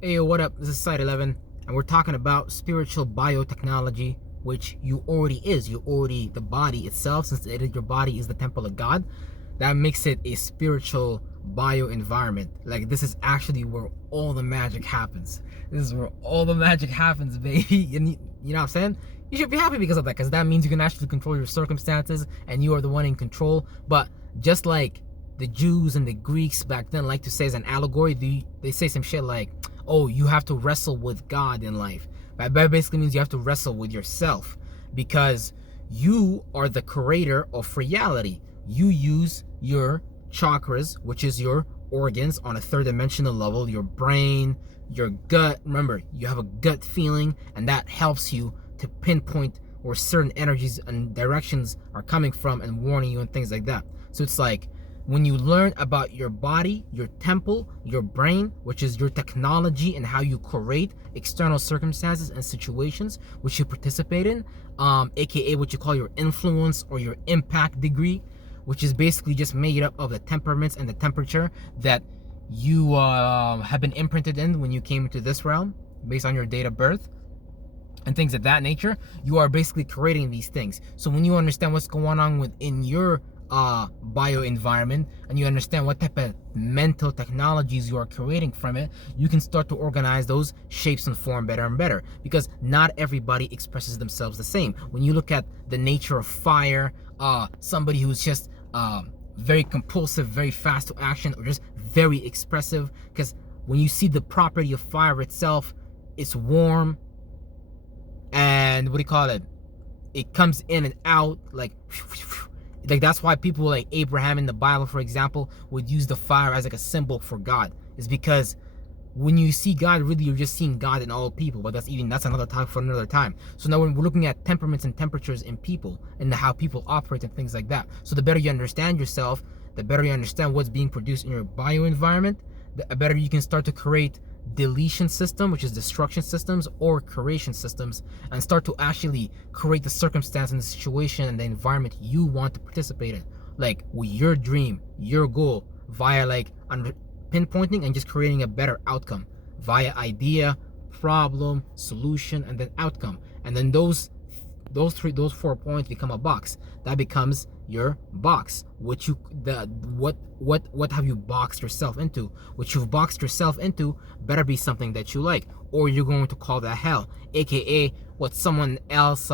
Hey, yo, what up? This is Site 11, and we're talking about spiritual biotechnology, which you already is. You already, the body itself, since your body is the temple of God, that makes it a spiritual bio environment. Like, this is actually where all the magic happens. This is where all the magic happens, baby. And you know what I'm saying? You should be happy because of that, because that means you can actually control your circumstances, and you are the one in control. But just like the Jews and the Greeks back then like to say as an allegory, they say some shit like, oh, you have to wrestle with God in life. That basically means you have to wrestle with yourself, because you are the creator of reality. You use your chakras, which is your organs on a third dimensional level, your brain, your gut. Remember, you have a gut feeling, and that helps you to pinpoint where certain energies and directions are coming from and warning you and things like that. So it's like, when you learn about your body, your temple, your brain, which is your technology and how you create external circumstances and situations which you participate in, aka what you call your influence or your impact degree, which is basically just made up of the temperaments and the temperature that you have been imprinted in when you came into this realm based on your date of birth and things of that nature. You are basically creating these things. So when you understand what's going on within your bio environment, and you understand what type of mental technologies you are creating from it, you can start to organize those shapes and form better and better, because not everybody expresses themselves the same. When you look at the nature of fire, somebody who's just very compulsive, very fast to action, or just very expressive, because when you see the property of fire itself, it's warm, and what do you call it, it comes in and out like that's why people like Abraham in the Bible, for example, would use the fire as like a symbol for God. Is because when you see God, really you're just seeing God in all people. But that's another topic for another time. So now when we're looking at temperaments and temperatures in people and how people operate and things like that. So the better you understand yourself, the better you understand what's being produced in your bio environment, the better you can start to create deletion system, which is destruction systems, or creation systems, and start to actually create the circumstance and the situation and the environment you want to participate in, like with your dream, your goal, via like pinpointing and just creating a better outcome via idea, problem, solution, and then outcome. And then those 4 points become a box. That becomes your box. What have you boxed yourself into? What you've boxed yourself into better be something that you like, or you're going to call that hell, aka what someone else,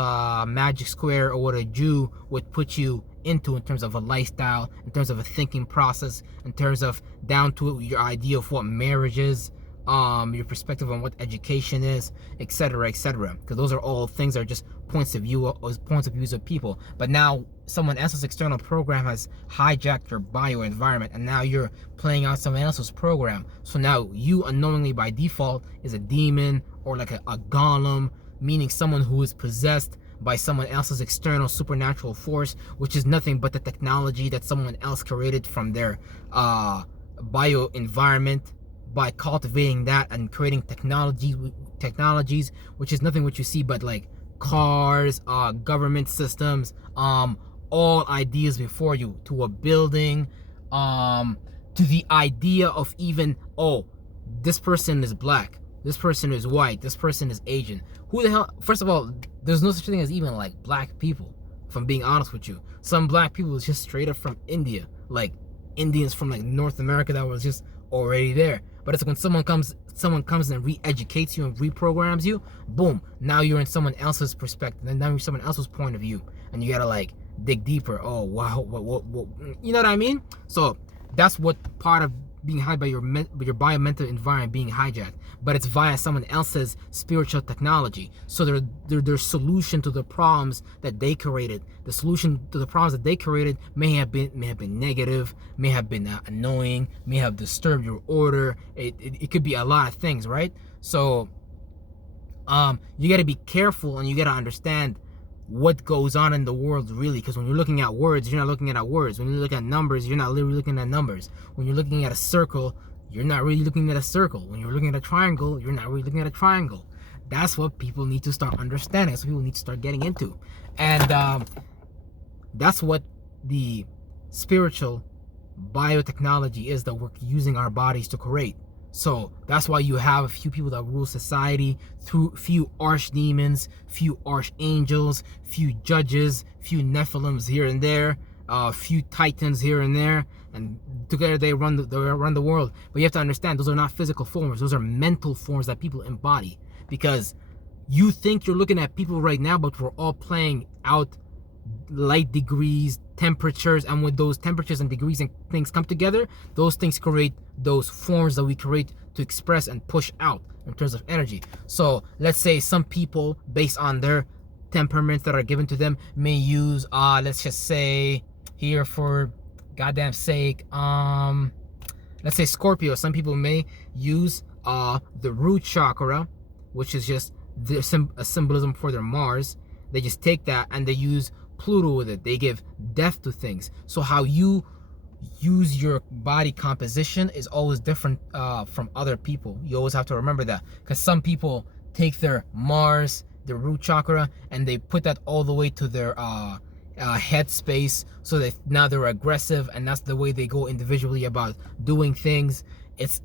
magic square, or what a Jew would put you into in terms of a lifestyle, in terms of a thinking process, in terms of down to your idea of what marriage is, your perspective on what education is, etc., etc. Because those are all things that are just points of views of people. But now someone else's external program has hijacked your bio environment, and now you're playing out someone else's program. So now you unknowingly by default is a demon, or like a golem, meaning someone who is possessed by someone else's external supernatural force, which is nothing but the technology that someone else created from their bio environment, by cultivating that and creating technologies, which is nothing what you see but like cars, government systems, all ideas before you, to a building, to the idea of even, oh, this person is black, this person is white, this person is Asian. Who the hell? First of all, there's no such thing as even like black people, if I'm being honest with you. Some black people is just straight up from India, like Indians from like North America that was just already there. But it's when someone comes and re-educates you and reprograms you, boom, now you're in someone else's perspective, and now you're someone else's point of view, and you gotta like dig deeper. Oh wow, what you know what I mean? So that's what part of being hijacked by your bio-mental environment being hijacked, but it's via someone else's spiritual technology. So their solution to the problems that they created, the solution to the problems that they created may have been negative, may have been annoying, may have disturbed your order. It could be a lot of things, right? So you got to be careful, and you got to understand what goes on in the world really, because when you're looking at words, you're not looking at words. When you look at numbers, you're not literally looking at numbers. When you're looking at a circle, you're not really looking at a circle. When you're looking at a triangle, you're not really looking at a triangle. That's what people need to start understanding. That's what people need to start getting into. And that's what the spiritual biotechnology is that we're using our bodies to create. So that's why you have a few people that rule society, through few archdemons, few archangels, few judges, few Nephilims here and there, few titans here and there, and together they run the world. But you have to understand, those are not physical forms; those are mental forms that people embody. Because you think you're looking at people right now, but we're all playing out light degrees, temperatures, and when those temperatures and degrees and things come together, those things create those forms that we create to express and push out in terms of energy. So let's say some people, based on their temperaments that are given to them, may use let's just say here for goddamn sake, let's say Scorpio. Some people may use the root chakra, which is just a symbolism for their Mars. They just take that and they use Pluto with it. They give depth to things. So how you use your body composition is always different from other people. You always have to remember that, because some people take their Mars, their root chakra, and they put that all the way to their head space, so that now they're aggressive, and that's the way they go individually about doing things. It's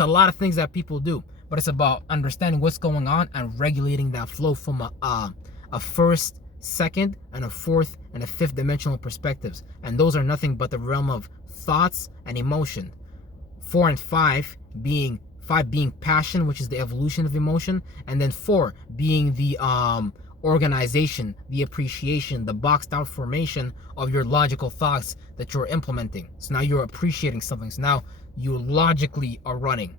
a lot of things that people do, but it's about understanding what's going on and regulating that flow from a first, second, and a fourth and a fifth dimensional perspectives. And those are nothing but the realm of thoughts and emotion. 4 and 5 being passion, which is the evolution of emotion, and then 4 being the organization, the appreciation, the boxed out formation of your logical thoughts that you're implementing. So now you're appreciating something. So now you logically are running,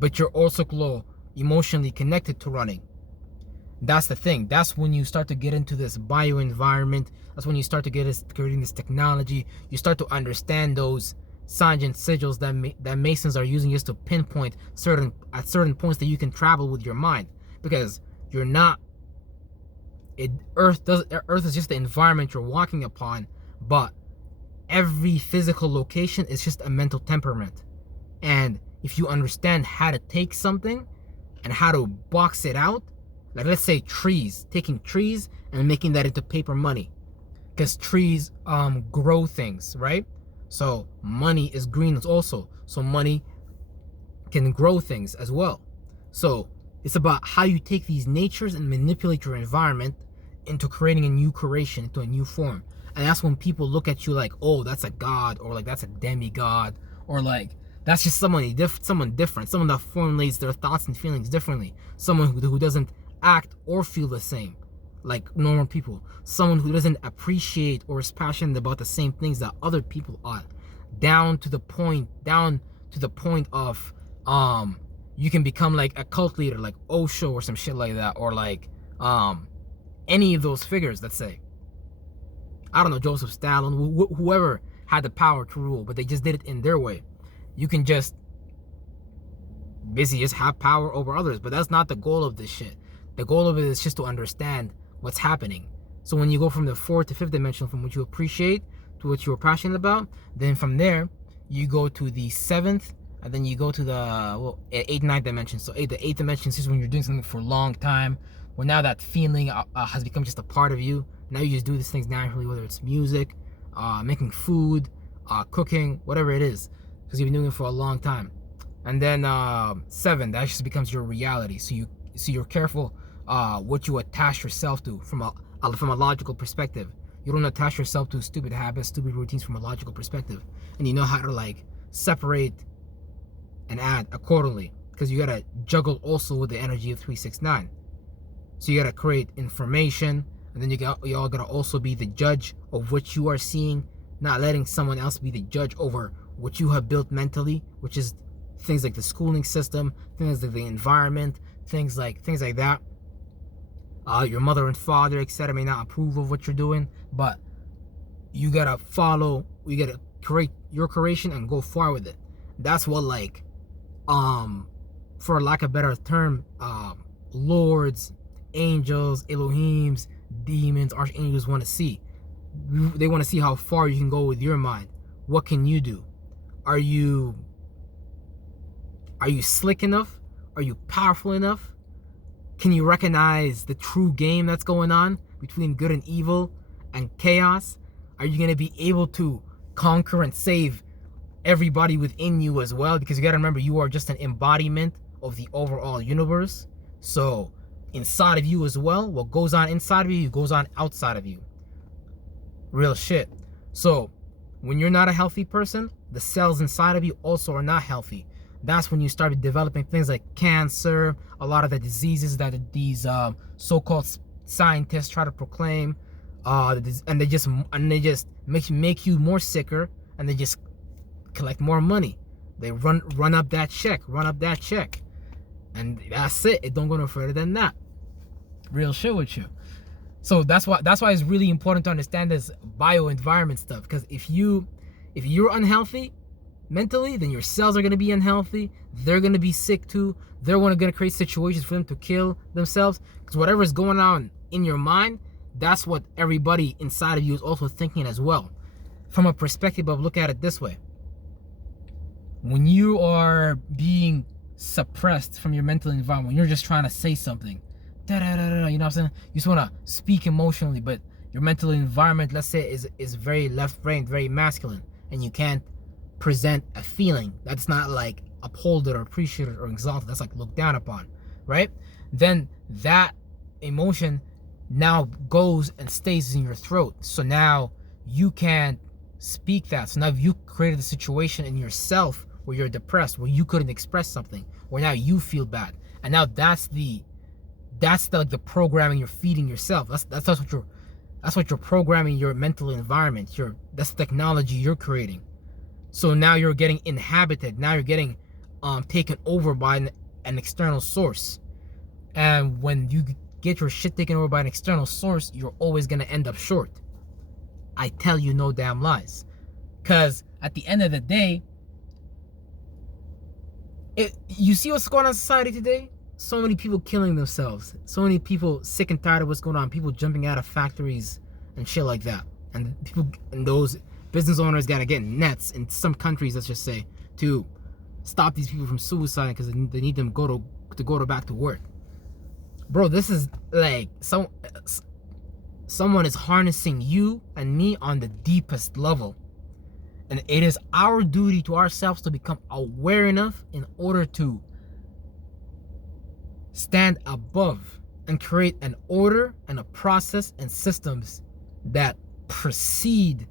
but you're also emotionally connected to running. That's the thing. That's when you start to get into this bio environment. That's when you start to creating this technology. You start to understand those signs and sigils that Masons are using just to pinpoint certain points that you can travel with your mind. Because you're not. Earth is just the environment you're walking upon, but every physical location is just a mental temperament. And if you understand how to take something and how to box it out, like let's say trees, taking trees and making that into paper money, because trees grow things, right? So money is green also, so money can grow things as well. So it's about how you take these natures and manipulate your environment into creating a new creation, into a new form. And that's when people look at you like, oh, that's a god, or like that's a demigod, or like that's just someone different, someone that formulates their thoughts and feelings differently, someone who doesn't act or feel the same like normal people, someone who doesn't appreciate or is passionate about the same things that other people are, down to the point of you can become like a cult leader like Osho or some shit like that, or like any of those figures. Let's say, I don't know, Joseph Stalin, whoever had the power to rule, but they just did it in their way. You can just have power over others, but that's not the goal of this shit. The goal of it is just to understand what's happening. So when you go from the 4th to 5th dimension, from what you appreciate to what you're passionate about, then from there you go to the 7th, and then you go to the 8th, 9th dimension. So the 8th dimension is when you're doing something for a long time, where now that feeling has become just a part of you. Now you just do these things naturally, whether it's music, making food, cooking, whatever it is, because you've been doing it for a long time. And then 7, that just becomes your reality. So you're careful what you attach yourself to from a logical perspective. You don't attach yourself to stupid habits, stupid routines from a logical perspective, and you know how to like separate and add accordingly, because you gotta juggle also with the energy of 369. So you gotta create information, and then you all gotta also be the judge of what you are seeing, not letting someone else be the judge over what you have built mentally, which is things like the schooling system, things like the environment, things like that. Your mother and father, etc., may not approve of what you're doing, but you gotta create your creation and go far with it. That's what, like, for lack of a better term, lords, angels, Elohims, demons, archangels want to see. They want to see how far you can go with your mind. What can you do? Are you slick enough? Are you powerful enough? Can you recognize the true game that's going on between good and evil and chaos? Are you going to be able to conquer and save everybody within you as well, because you got to remember, you are just an embodiment of the overall universe. So inside of you as well, what goes on inside of you goes on outside of you. Real shit. So when you're not a healthy person, the cells inside of you also are not healthy. That's when you start developing things like cancer, a lot of the diseases that these so-called scientists try to proclaim, and they just make you more sicker, and they just collect more money. They run up that check, and that's it. It don't go no further than that. Real shit with you. So that's why it's really important to understand this bioenvironment stuff. Because if you're unhealthy mentally, then your cells are gonna be unhealthy. They're gonna be sick too. They're gonna create situations for them to kill themselves. Because whatever is going on in your mind, that's what everybody inside of you is also thinking as well. From a perspective of, look at it this way: when you are being suppressed from your mental environment, when you're just trying to say something, you know what I'm saying? You just want to speak emotionally, but your mental environment, let's say, is very left-brained, very masculine, and you can't present a feeling that's not like upholded or appreciated or exalted, that's like looked down upon, right? Then that emotion now goes and stays in your throat. So now you can't speak that. So now you created a situation in yourself where you're depressed, where you couldn't express something, where now you feel bad, and now that's the like the programming you're feeding yourself. That's what you're programming your mental environment. That's the technology you're creating. So now you're getting inhabited. Now you're getting taken over by an external source. And when you get your shit taken over by an external source, you're always gonna end up short. I tell you no damn lies. Cause at the end of the day, you see what's going on in society today? So many people killing themselves. So many people sick and tired of what's going on. People jumping out of factories and shit like that. And those business owners gotta get nets in some countries, let's just say, to stop these people from suicide because they need them to go back to work. Bro, this is like someone is harnessing you and me on the deepest level. And it is our duty to ourselves to become aware enough in order to stand above and create an order and a process and systems that precede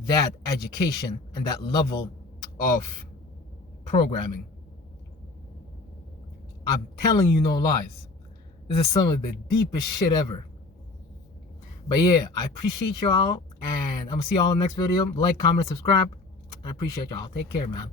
that education and that level of programming. I'm telling you no lies. This is some of the deepest shit ever. But yeah, I appreciate y'all, and I'm gonna see y'all in the next video. Like, comment, subscribe. I appreciate y'all. Take care, man.